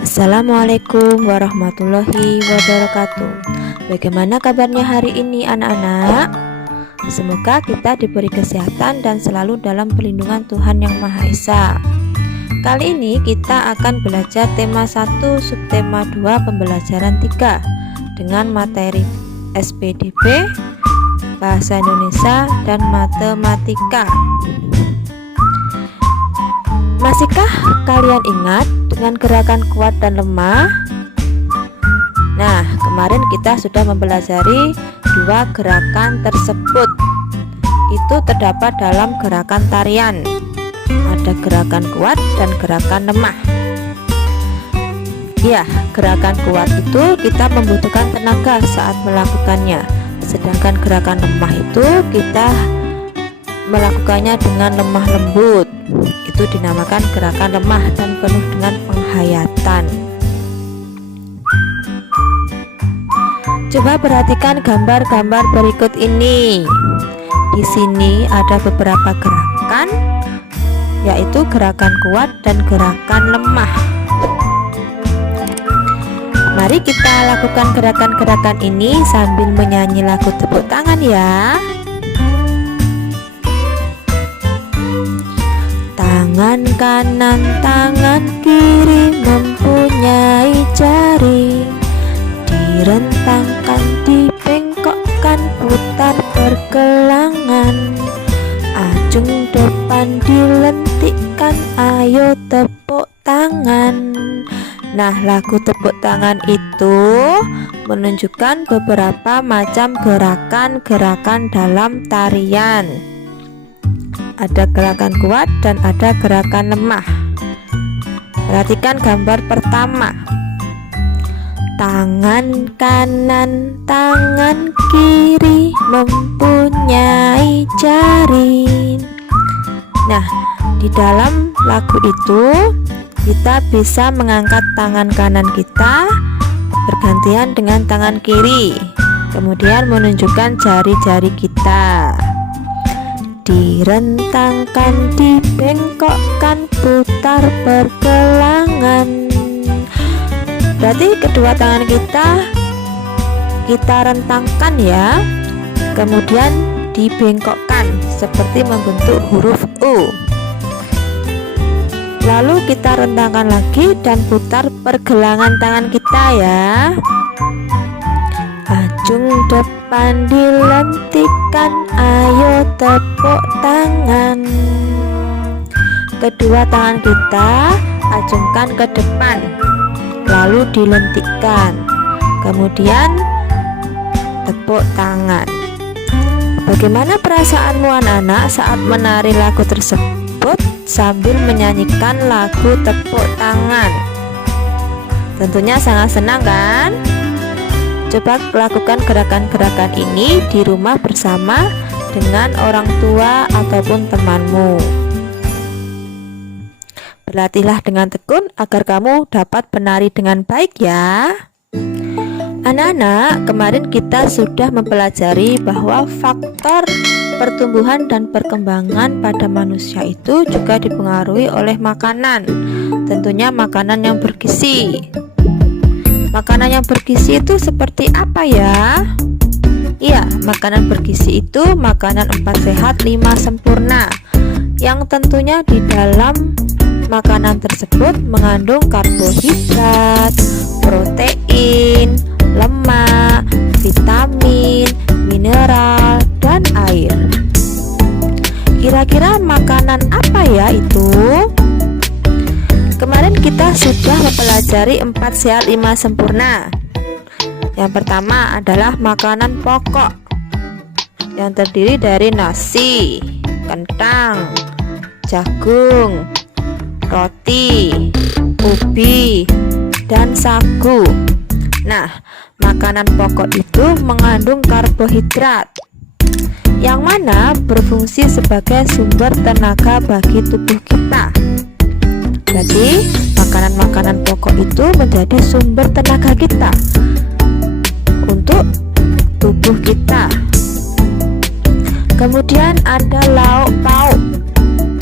Assalamualaikum warahmatullahi wabarakatuh. Bagaimana kabarnya hari ini anak-anak? Semoga kita diberi kesehatan dan selalu dalam perlindungan Tuhan Yang Maha Esa. Kali ini kita akan belajar tema 1, subtema 2, pembelajaran 3 dengan materi SPDP, Bahasa Indonesia, dan Matematika. Masihkah kalian ingat dengan gerakan kuat dan lemah? Nah, kemarin kita sudah mempelajari dua gerakan tersebut. Itu terdapat dalam gerakan tarian. Ada gerakan kuat dan gerakan lemah. Ya, gerakan kuat itu kita membutuhkan tenaga saat melakukannya. Sedangkan gerakan lemah itu kita melakukannya dengan lemah lembut. Itu dinamakan gerakan lemah dan penuh dengan penghayatan. Coba perhatikan gambar-gambar berikut ini. Di sini ada beberapa gerakan, yaitu gerakan kuat dan gerakan lemah. Mari kita lakukan gerakan-gerakan ini sambil menyanyi lagu tepuk tangan ya. Tangan kanan, tangan kiri mempunyai jari, direntangkan, dibengkokkan, putar pergelangan, ajung depan dilentikkan, ayo tepuk tangan. Nah, lagu tepuk tangan itu menunjukkan beberapa macam gerakan-gerakan dalam tarian. Ada gerakan kuat dan ada gerakan lemah. Perhatikan gambar pertama. Tangan kanan, tangan kiri mempunyai jari. Nah, di dalam lagu itu kita bisa mengangkat tangan kanan kita bergantian dengan tangan kiri, kemudian menunjukkan jari-jari kita. Direntangkan, dibengkokkan, putar pergelangan. Berarti kedua tangan kita rentangkan ya, kemudian dibengkokkan seperti membentuk huruf U. Lalu kita rentangkan lagi dan putar pergelangan tangan kita ya. Ajung depan dilentikkan, ayo tepuk tangan. Kedua tangan kita ajungkan ke depan, lalu dilentikkan, kemudian tepuk tangan. Bagaimana perasaanmu anak-anak saat menari lagu tersebut sambil menyanyikan lagu tepuk tangan? Tentunya sangat senang kan? Coba lakukan gerakan-gerakan ini di rumah bersama dengan orang tua ataupun temanmu. Berlatihlah dengan tekun agar kamu dapat menari dengan baik ya. Anak-anak, kemarin kita sudah mempelajari bahwa faktor pertumbuhan dan perkembangan pada manusia itu juga dipengaruhi oleh makanan. Tentunya makanan yang bergizi. Makanan yang bergizi itu seperti apa ya? Iya, makanan bergizi itu makanan 4 sehat 5 sempurna, yang tentunya di dalam makanan tersebut mengandung karbohidrat, protein, lemak, vitamin, mineral, dan air. Kira-kira makanan apa ya itu? Kemarin kita sudah mempelajari 4 sehat 5 sempurna. Yang pertama adalah makanan pokok yang terdiri dari nasi, kentang, jagung, roti, ubi, dan sagu. Nah, makanan pokok itu mengandung karbohidrat yang mana berfungsi sebagai sumber tenaga bagi tubuh kita. Jadi, makanan-makanan pokok itu menjadi sumber tenaga kita untuk tubuh kita. Kemudian ada lauk pauk,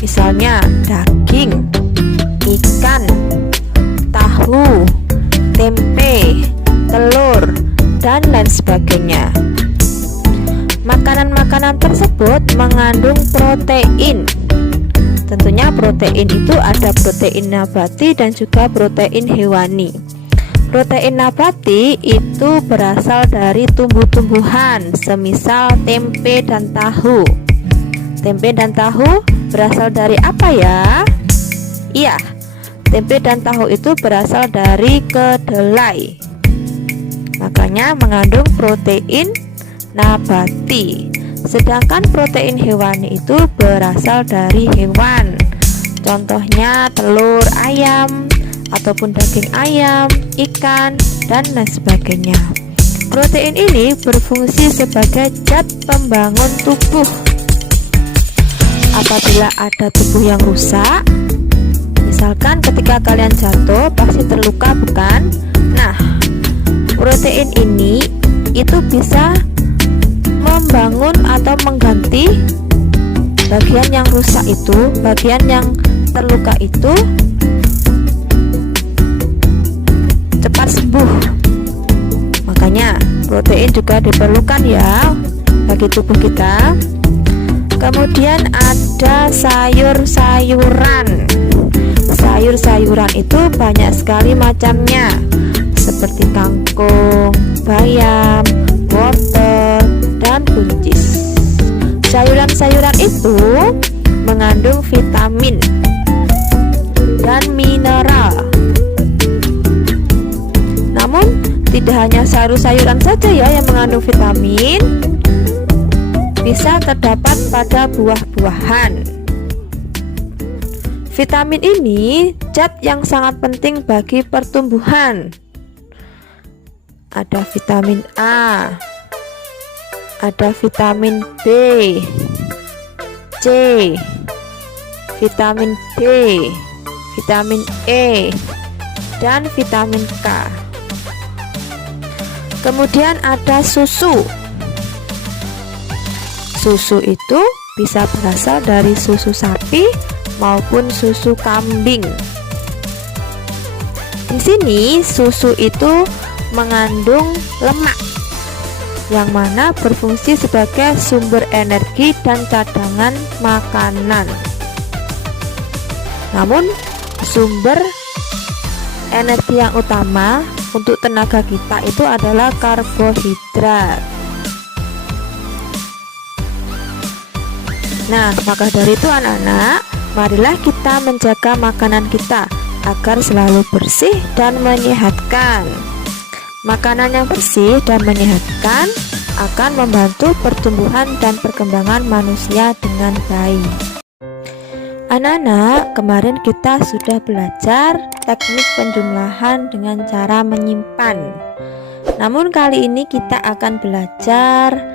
misalnya daging, ikan, tahu, sebagainya. Makanan-makanan tersebut mengandung protein. Tentunya protein itu ada protein nabati dan juga protein hewani. Protein nabati itu berasal dari tumbuh-tumbuhan, semisal tempe dan tahu. Tempe dan tahu berasal dari apa ya? Iya, tempe dan tahu itu berasal dari kedelai. Makanya mengandung protein nabati. Sedangkan protein hewani itu berasal dari hewan. Contohnya telur ayam ataupun daging ayam, ikan, dan lain sebagainya. Protein ini berfungsi sebagai zat pembangun tubuh. Apabila ada tubuh yang rusak, misalkan ketika kalian jatuh pasti terluka, bukan? Nah, protein ini itu bisa membangun atau mengganti bagian yang rusak itu, bagian yang terluka itu cepat sembuh. Makanya protein juga diperlukan ya bagi tubuh kita. Kemudian ada sayur-sayuran. Sayur-sayuran itu banyak sekali macamnya, seperti kangkung, bayam, wortel, dan buncis. Sayuran-sayuran itu mengandung vitamin dan mineral. Namun tidak hanya sayur-sayuran saja ya yang mengandung vitamin, bisa terdapat pada buah-buahan. Vitamin ini zat yang sangat penting bagi pertumbuhan. Ada vitamin A, ada vitamin B, C, vitamin D, vitamin E, dan vitamin K. Kemudian ada susu. Susu itu bisa berasal dari susu sapi maupun susu kambing. Di sini susu itu mengandung lemak yang mana berfungsi sebagai sumber energi dan cadangan makanan. Namun sumber energi yang utama untuk tenaga kita itu adalah karbohidrat. Nah, maka dari itu anak-anak, marilah kita menjaga makanan kita agar selalu bersih dan menyehatkan. Makanan yang bersih dan menyehatkan akan membantu pertumbuhan dan perkembangan manusia dengan baik. Anak-anak, kemarin kita sudah belajar teknik penjumlahan dengan cara menyimpan. Namun kali ini kita akan belajar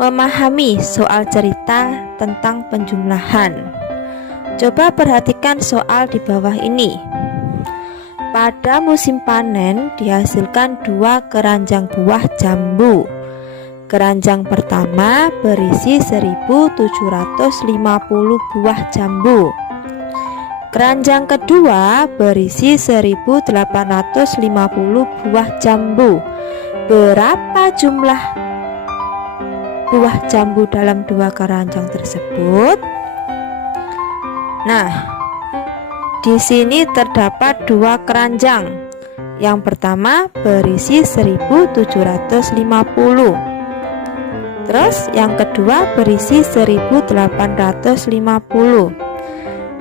memahami soal cerita tentang penjumlahan. Coba perhatikan soal di bawah ini. Pada musim panen dihasilkan 2 keranjang buah jambu. Keranjang pertama berisi 1750 buah jambu. Keranjang kedua berisi 1850 buah jambu. Berapa jumlah buah jambu dalam 2 keranjang tersebut? Nah, di sini terdapat 2 keranjang. Yang pertama berisi 1750. Terus yang kedua berisi 1850.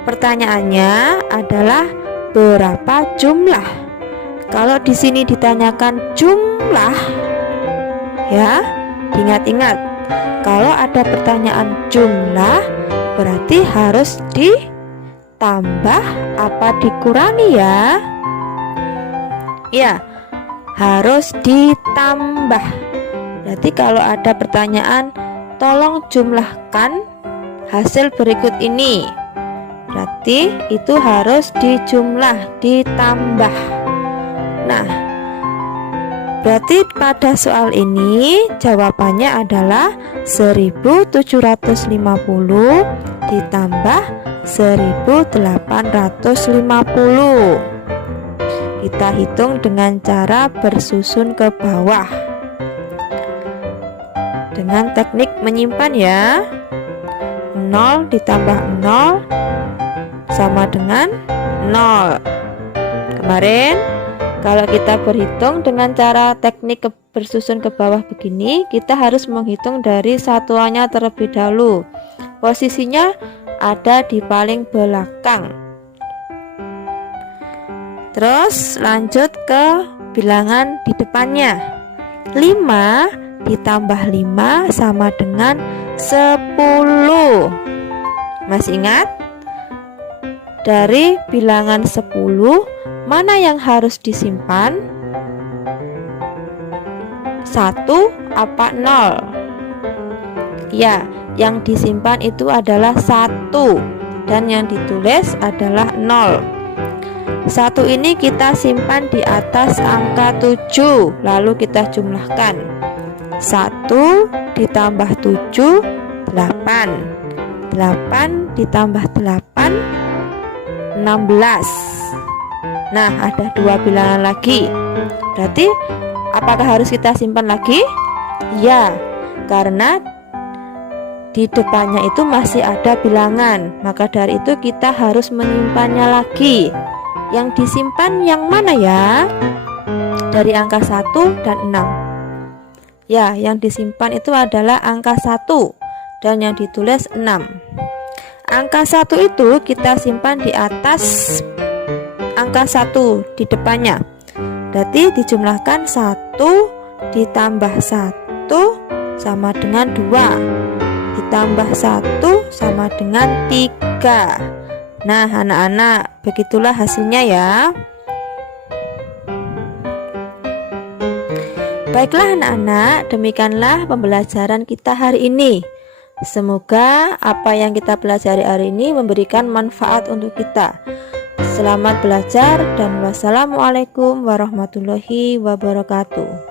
Pertanyaannya adalah berapa jumlah? Kalau di sini ditanyakan jumlah, ya, ingat-ingat. Kalau ada pertanyaan jumlah, berarti harus ditambah apa dikurangi ya? Ya, harus ditambah. Berarti kalau ada pertanyaan, tolong jumlahkan hasil berikut ini, berarti itu harus dijumlah, ditambah. Nah, berarti pada soal ini jawabannya adalah 1750 ditambah 1850. Kita hitung dengan cara bersusun ke bawah. dengan teknik menyimpan ya. 0 ditambah 0 sama dengan 0. Kemarin kalau kita berhitung dengan cara teknik bersusun ke bawah begini, kita harus menghitung dari satuannya terlebih dahulu. Posisinya ada di paling belakang. Terus lanjut ke bilangan di depannya. 5 ditambah 5 sama dengan 10. Masih ingat? Dari bilangan 10, mana yang harus disimpan? 1 apa 0? Ya, yang disimpan itu adalah 1 dan yang ditulis adalah 0. 1 ini kita simpan di atas angka 7, lalu kita jumlahkan. 1 ditambah 7, 8. 8 ditambah 8, 16. Nah, ada 2 bilangan lagi. Berarti apakah harus kita simpan lagi? Ya, karena di depannya itu masih ada bilangan, maka dari itu kita harus menyimpannya lagi. Yang disimpan yang mana ya? Dari angka 1 dan 6. Ya, yang disimpan itu adalah angka 1 dan yang ditulis 6. Angka 1 itu kita simpan di atas angka 1 di depannya. Berarti dijumlahkan 1 ditambah 1 sama dengan 2, ditambah 1 sama dengan 3. Nah anak-anak, begitulah hasilnya ya. Baiklah anak-anak, demikianlah pembelajaran kita hari ini. Semoga apa yang kita pelajari hari ini memberikan manfaat untuk kita. Selamat belajar dan wassalamualaikum warahmatullahi wabarakatuh.